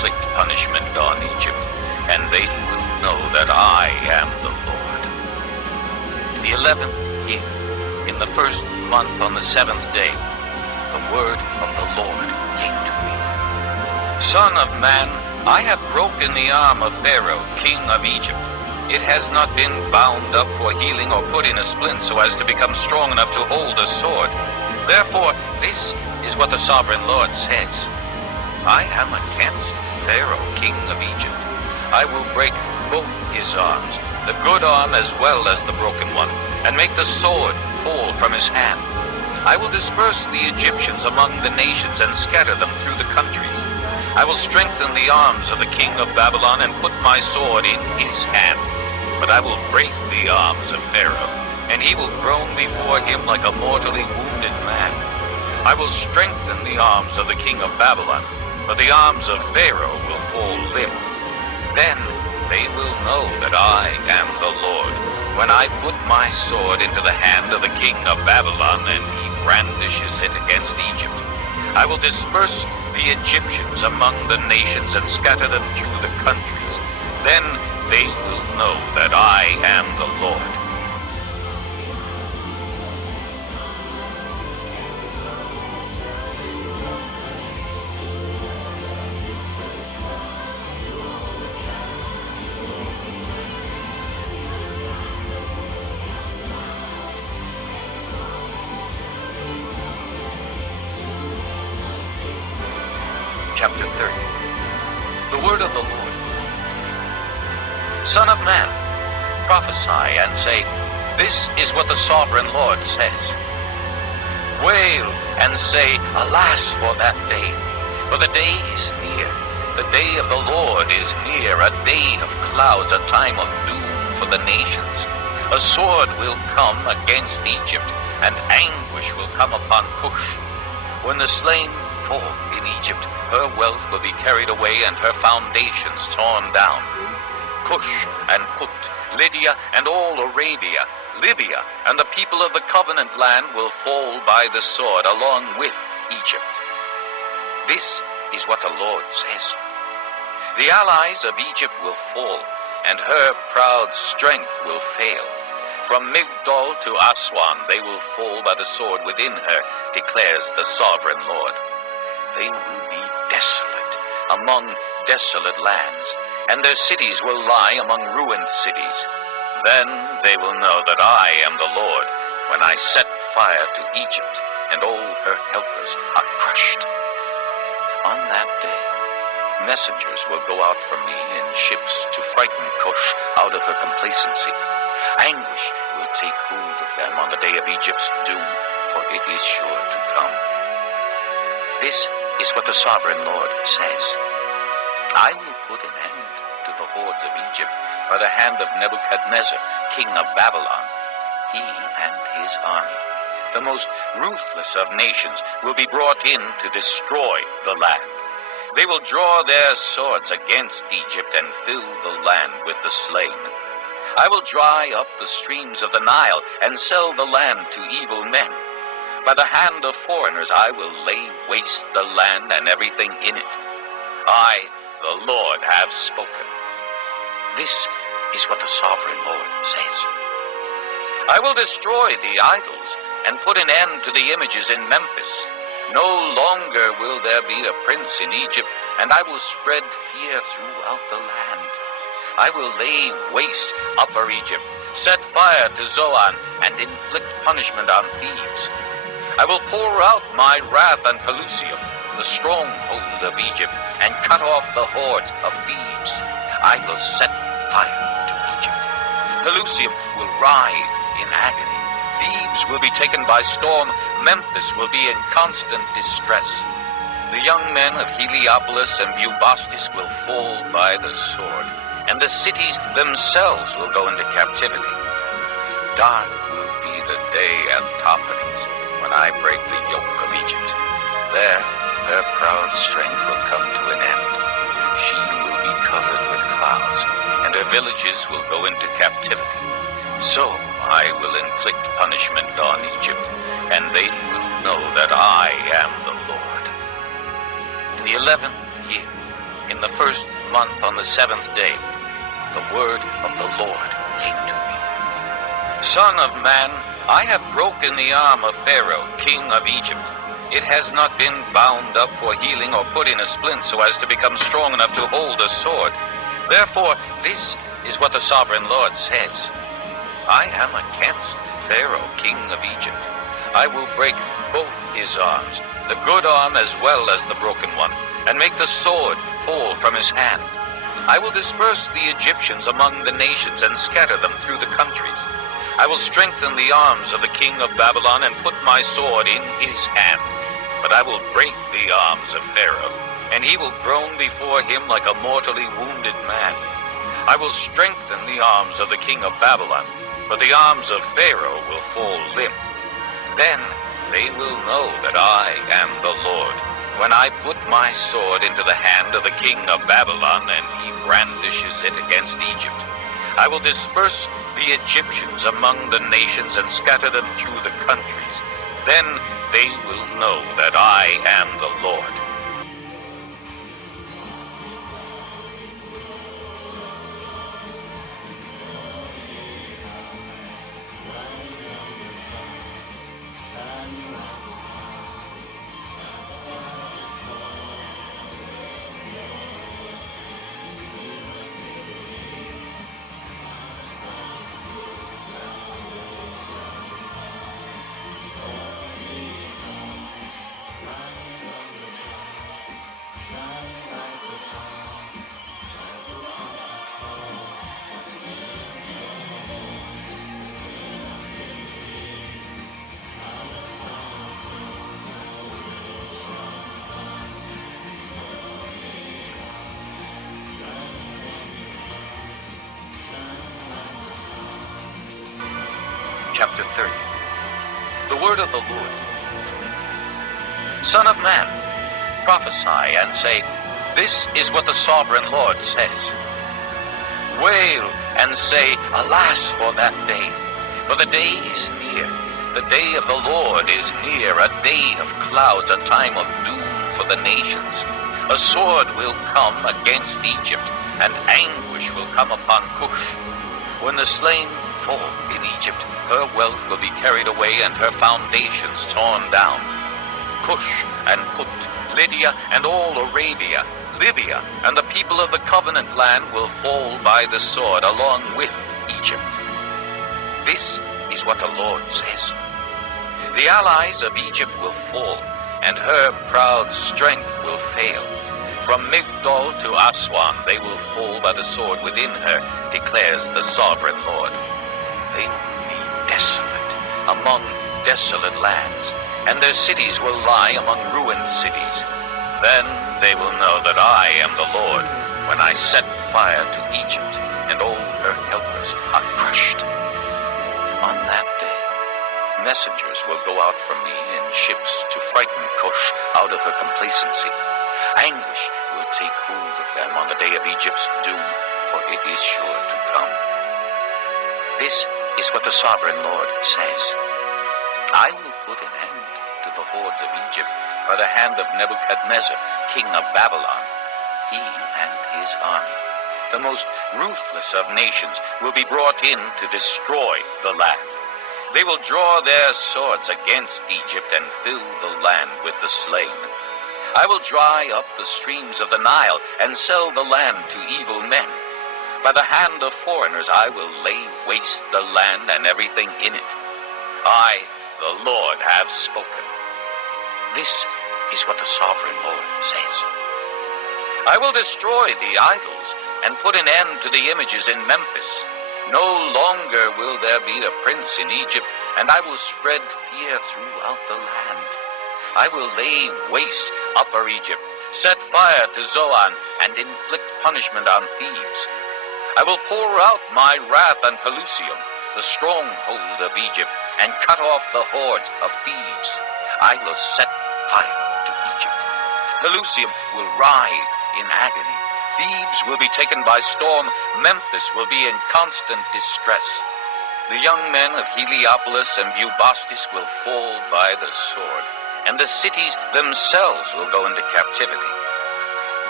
inflict punishment on Egypt, and they will know that I am the Lord. In the 11th year, in the first month on the 7th day, the word of the Lord came to me. Son of man, I have broken the arm of Pharaoh, king of Egypt. It has not been bound up for healing or put in a splint so as to become strong enough to hold a sword. Therefore, this is what the sovereign Lord says. I am against Pharaoh, king of Egypt. I will break both his arms, the good arm as well as the broken one, and make the sword fall from his hand. I will disperse the Egyptians among the nations and scatter them through the countries. I will strengthen the arms of the king of Babylon and put my sword in his hand. But I will break the arms of Pharaoh, and he will groan before him like a mortally wounded man. I will strengthen the arms of the king of Babylon, but the arms of Pharaoh will fall limp. Then they will know that I am the Lord, when I put my sword into the hand of the king of Babylon, and he brandishes it against Egypt. I will disperse the Egyptians among the nations and scatter them through the countries. Then they will know that I am the Lord. Chapter 30. The word of the Lord. Son of man, prophesy and say, this is what the sovereign Lord says. Wail and say, alas for that day, for the day is near. The day of the Lord is near, a day of clouds, a time of doom for the nations. A sword will come against Egypt, and anguish will come upon Cush. When the slain fall in Egypt, her wealth will be carried away and her foundations torn down. Cush and Put, Lydia and all Arabia, Libya and the people of the covenant land will fall by the sword along with Egypt. This is what the Lord says. The allies of Egypt will fall, and her proud strength will fail. From Migdol to Aswan they will fall by the sword within her, declares the sovereign Lord. They will be desolate among desolate lands, and their cities will lie among ruined cities. Then they will know that I am the Lord, when I set fire to Egypt, and all her helpers are crushed. On that day, messengers will go out from me in ships to frighten Cush out of her complacency. Anguish will take hold of them on the day of Egypt's doom, for it is sure to come. This is what the sovereign Lord says. I will put an end to the hordes of Egypt by the hand of Nebuchadnezzar, king of Babylon. He and his army, the most ruthless of nations, will be brought in to destroy the land. They will draw their swords against Egypt and fill the land with the slain. I will dry up the streams of the Nile and sell the land to evil men. By the hand of foreigners I will lay waste the land and everything in it. I, the Lord, have spoken. This is what the sovereign Lord says. I will destroy the idols and put an end to the images in Memphis. No longer will there be a prince in Egypt, and I will spread fear throughout the land. I will lay waste Upper Egypt, set fire to Zoan, and inflict punishment on Thebes. I will pour out my wrath on Pelusium, the stronghold of Egypt, and cut off the hordes of Thebes. I will set fire to Egypt. Pelusium will writhe in agony. Thebes will be taken by storm. Memphis will be in constant distress. The young men of Heliopolis and Bubastis will fall by the sword, and the cities themselves will go into captivity. Dark will be the day at Tahpanhes, when I break the yoke of Egypt. There, her proud strength will come to an end. She will be covered with clouds, and her villages will go into captivity. So I will inflict punishment on Egypt, and they will know that I am the Lord. In the 11th year, in the first month on the 7th day, the word of the Lord came to me. Son of man, I have broken the arm of Pharaoh, king of Egypt. It has not been bound up for healing or put in a splint so as to become strong enough to hold a sword. Therefore, this is what the sovereign Lord says. I am against Pharaoh, king of Egypt. I will break both his arms, the good arm as well as the broken one, and make the sword fall from his hand. I will disperse the Egyptians among the nations and scatter them through the countries. I will strengthen the arms of the king of Babylon and put my sword in his hand. But I will break the arms of Pharaoh, and he will groan before him like a mortally wounded man. I will strengthen the arms of the king of Babylon, but the arms of Pharaoh will fall limp. Then they will know that I am the Lord, when I put my sword into the hand of the king of Babylon, and he brandishes it against Egypt. I will disperse the Egyptians among the nations and scatter them through the countries. Then they will know that I am the Lord. Chapter 30. The word of the Lord. Son of man, prophesy and say, this is what the sovereign Lord says. Wail and say, alas for that day, for the day is near. The day of the Lord is near, a day of clouds, a time of doom for the nations. A sword will come against Egypt, and anguish will come upon Cush. When the slain fall in Egypt, her wealth will be carried away and her foundations torn down. Cush and Put, Lydia and all Arabia, Libya and the people of the covenant land will fall by the sword along with Egypt. This is what the Lord says. The allies of Egypt will fall, and her proud strength will fail. From Migdol to Aswan they will fall by the sword within her, declares the sovereign Lord. They will be desolate among desolate lands, and their cities will lie among ruined cities. Then they will know that I am the Lord, when I set fire to Egypt, and all her helpers are crushed. On that day, messengers will go out from me in ships to frighten Cush out of her complacency. Anguish will take hold of them on the day of Egypt's doom, for it is sure to come. This is what the sovereign Lord says. I will put an end to the hordes of Egypt by the hand of Nebuchadnezzar, king of Babylon. He and his army, the most ruthless of nations, will be brought in to destroy the land. They will draw their swords against Egypt and fill the land with the slain. I will dry up the streams of the Nile and sell the land to evil men. By the hand of foreigners I will lay waste the land and everything in it. I, the Lord, have spoken. This is what the sovereign Lord says. I will destroy the idols and put an end to the images in Memphis. No longer will there be a prince in Egypt, and I will spread fear throughout the land. I will lay waste Upper Egypt, set fire to Zoan, and inflict punishment on Thebes. I will pour out my wrath on Pelusium, the stronghold of Egypt, and cut off the hordes of Thebes. I will set fire to Egypt. Pelusium will writhe in agony. Thebes will be taken by storm. Memphis will be in constant distress. The young men of Heliopolis and Bubastis will fall by the sword, and the cities themselves will go into captivity.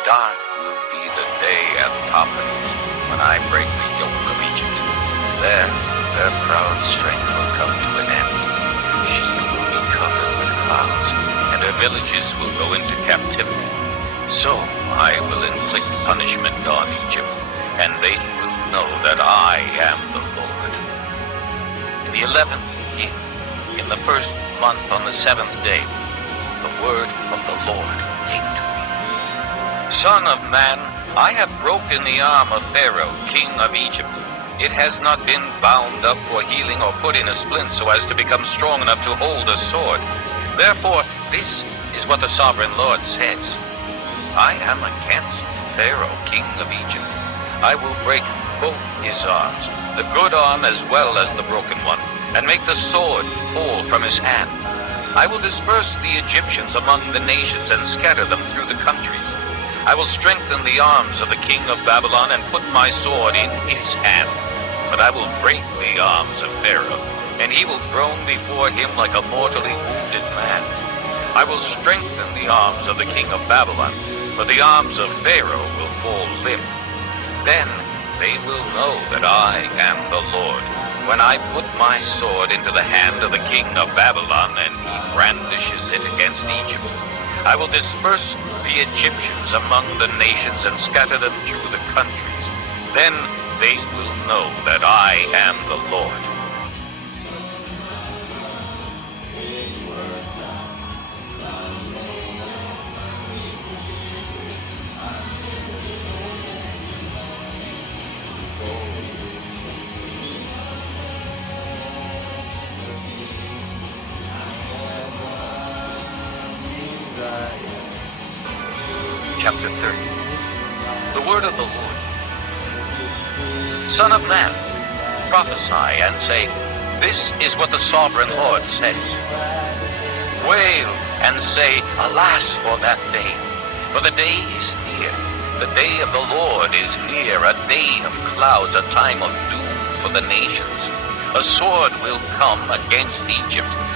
dark will be the day at Tammuz, when I break the yoke of Egypt. There, their proud strength will come to an end. She will be covered with clouds, and her villages will go into captivity. So I will inflict punishment on Egypt, and they will know that I am the Lord. In the 11th year, in the first month on the 7th day, the word of the Lord came to me. Son of man, I have broken the arm of Pharaoh, king of Egypt. It has not been bound up for healing or put in a splint so as to become strong enough to hold a sword. Therefore, this is what the sovereign Lord says. I am against Pharaoh, king of Egypt. I will break both his arms, the good arm as well as the broken one, and make the sword fall from his hand. I will disperse the Egyptians among the nations and scatter them through the countries. I will strengthen the arms of the king of Babylon and put my sword in his hand. But I will break the arms of Pharaoh, and he will groan before him like a mortally wounded man. I will strengthen the arms of the king of Babylon, but the arms of Pharaoh will fall limp. Then they will know that I am the Lord, when I put my sword into the hand of the king of Babylon, and he brandishes it against Egypt. I will disperse the Egyptians among the nations and scatter them through the countries. Then they will know that I am the Lord. Chapter 30. The word of the Lord. Son of man, prophesy and say, this is what the sovereign Lord says. Wail and say, alas for that day, for the day is near. The day of the Lord is near, a day of clouds, a time of doom for the nations. A sword will come against Egypt,